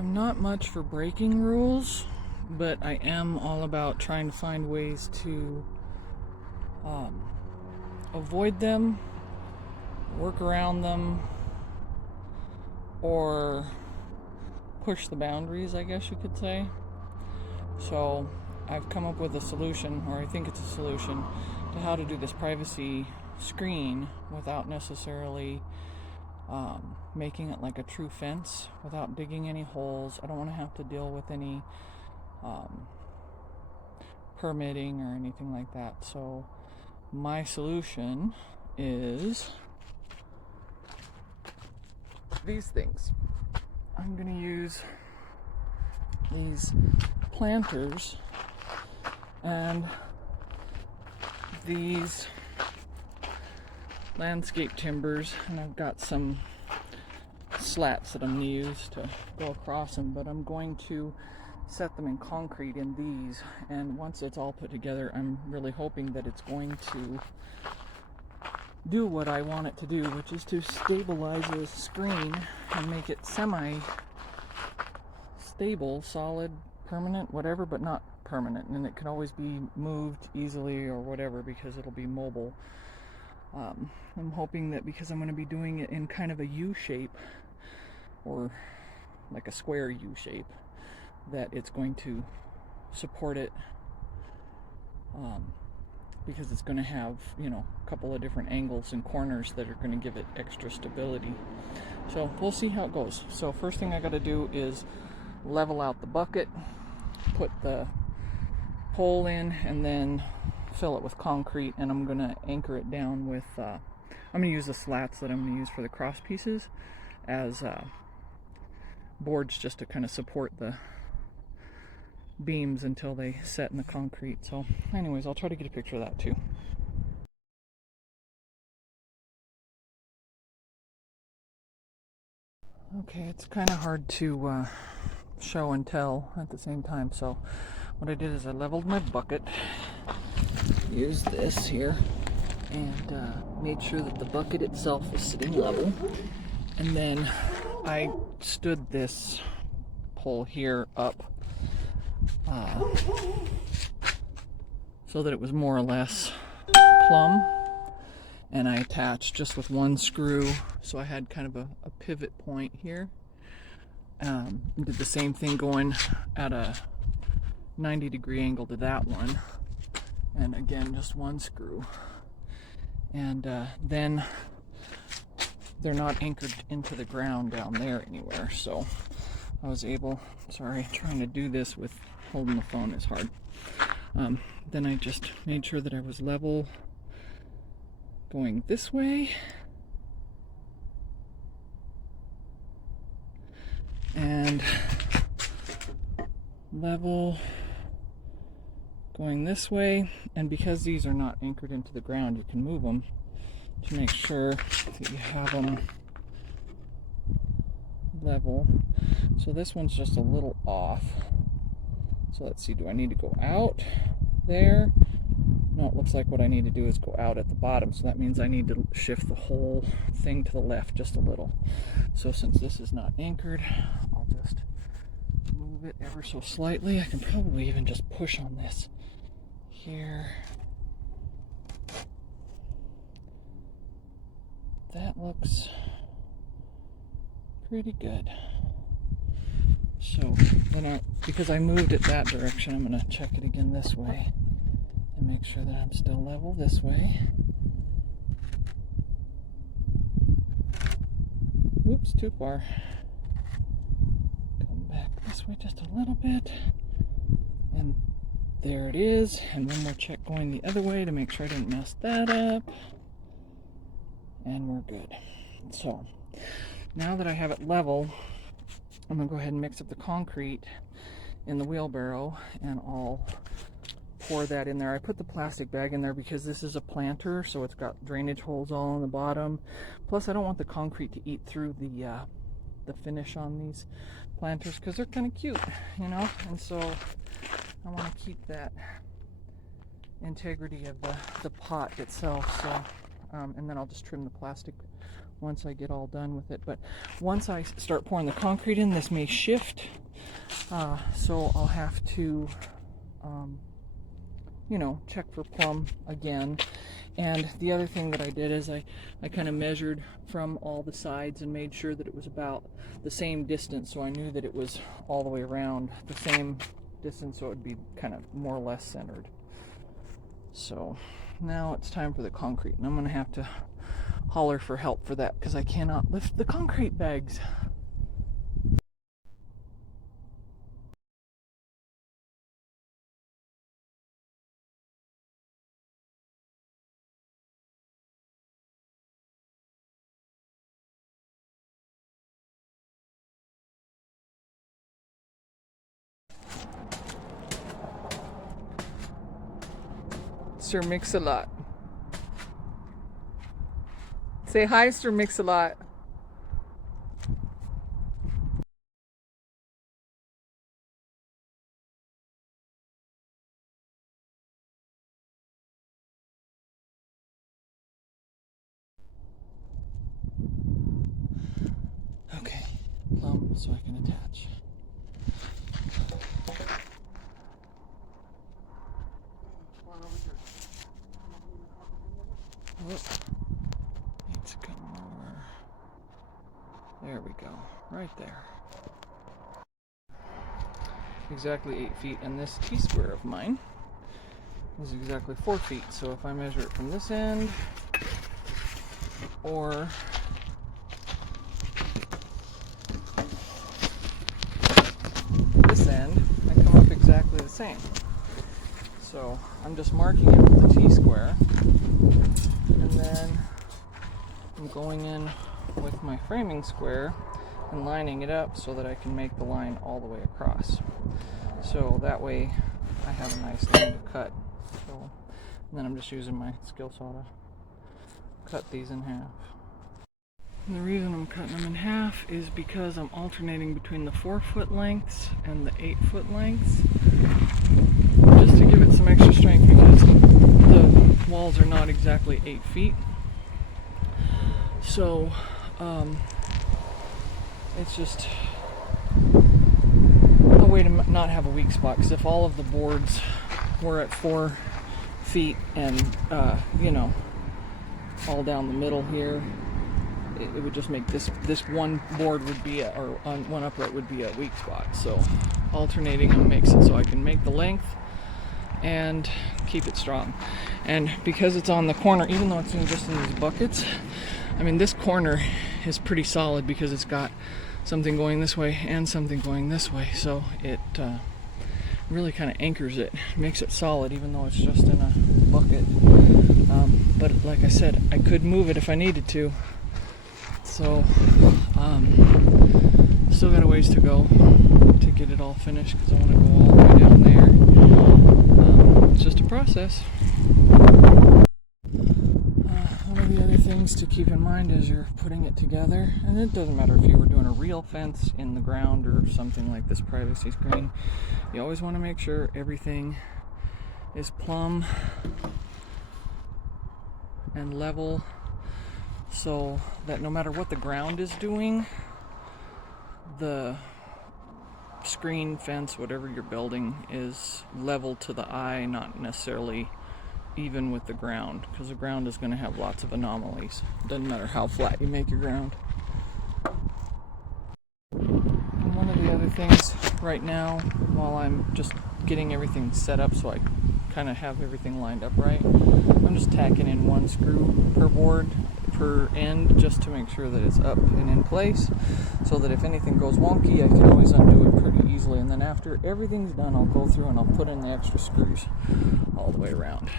I'm not much for breaking rules, but I am all about trying to find ways to um, avoid them, work around them, or push the boundaries, I guess you could say. So I've come up with a solution, or I think it's a solution, to how to do this privacy screen without necessarily making it like a true fence, without digging any holes. I don't want to have to deal with any permitting or anything like that. So my solution is these things. I'm going to use these planters and these landscape timbers, and I've got some slats that I'm going to use to go across them, but I'm going to set them in concrete in these, and once it's all put together, I'm really hoping that it's going to do what I want it to do, which is to stabilize the screen and make it semi-stable, solid, permanent, whatever, but not permanent, and it can always be moved easily or whatever because it'll be mobile. I'm hoping that because I'm going to be doing it in kind of a U shape, or like a square U shape, that it's going to support it, because it's going to have, a couple of different angles and corners that are going to give it extra stability. So we'll see how it goes. So first thing I got to do is level out the bucket, put the pole in, and then fill it with concrete, and I'm going to anchor it down with I'm going to use the slats that I'm going to use for the cross pieces as boards, just to kind of support the beams until they set in the concrete. So anyways, I'll try to get a picture of that too. Okay, it's kind of hard to show and tell at the same time, so what I did is I leveled my bucket, used this here, and made sure that the bucket itself was sitting level, and then I stood this pole here up so that it was more or less plumb, and I attached just with one screw, so I had kind of a pivot point here. Did the same thing going at a 90-degree angle to that one, and again just one screw, and then they're not anchored into the ground down there anywhere, so I was able, sorry, trying to do this with holding the phone is hard. Then I just made sure that I was level going this way, and level going this way, and because these are not anchored into the ground, you can move them to make sure that you have them level. So this one's just a little off, so let's see, do I need to go out there? No, it looks like what I need to do is go out at the bottom, so that means I need to shift the whole thing to the left just a little. So since this is not anchored, I'll just move it ever so slightly. I can probably even just push on this here. That looks pretty good. So because I moved it that direction, I'm going to check it again this way and make sure that I'm still level this way. Oops, too far. Come back this way just a little bit, and there it is. And one more check going the other way to make sure I didn't mess that up, and we're good. So now that I have it level, I'm going to go ahead and mix up the concrete in the wheelbarrow, and I'll pour that in there. I put the plastic bag in there because this is a planter, so it's got drainage holes all on the bottom. Plus, I don't want the concrete to eat through the finish on these planters because they're kind of cute, and so I want to keep that integrity of the pot itself. So, and then I'll just trim the plastic once I get all done with it. But once I start pouring the concrete in, this may shift, so I'll have to check for plumb again. And the other thing that I did is I kind of measured from all the sides and made sure that it was about the same distance, so I knew that it was all the way around the same distance, so it would be kind of more or less centered. So now it's time for the concrete, and I'm going to have to holler for help for that because I cannot lift the concrete bags. Sir Mix-a-Lot. Say hi, Sir Mix-a-Lot. Okay, plumb so I can attach. Oh, needs to come more. There we go, right there. Exactly 8 feet, and this T-square of mine is exactly 4 feet. So if I measure it from this end or this end, I come up exactly the same. So I'm just marking it with the T-square, and then I'm going in with my framing square and lining it up so that I can make the line all the way across. So that way I have a nice line to cut. So, and then I'm just using my skill saw to cut these in half. And the reason I'm cutting them in half is because I'm alternating between the 4-foot lengths and the 8-foot lengths, just to give it some extra strength, because the walls are not exactly 8 feet. So it's just a way to not have a weak spot, because if all of the boards were at 4 feet and all down the middle here, it would just make this one board would be one upright would be a weak spot. So alternating them makes it so I can make the length and keep it strong. And because it's on the corner, even though it's just in these buckets, I mean, this corner is pretty solid because it's got something going this way and something going this way. So it really kind of anchors it, makes it solid, even though it's just in a bucket. But like I said, I could move it if I needed to. So still got a ways to go to get it all finished, because I want to go all the way down there. It's just a process. One of the other things to keep in mind as you're putting it together, and it doesn't matter if you were doing a real fence in the ground or something like this privacy screen, you always want to make sure everything is plumb and level, so that no matter what the ground is doing, the screen, fence, whatever you're building is level to the eye, not necessarily even with the ground, because the ground is going to have lots of anomalies. Doesn't matter how flat you make your ground. And one of the other things right now, while I'm just getting everything set up so I kind of have everything lined up right, I'm just tacking in 1 screw per board per end, just to make sure that it's up and in place, so that if anything goes wonky, I can always undo it pretty easily. And then after everything's done, I'll go through and I'll put in the extra screws all the way around.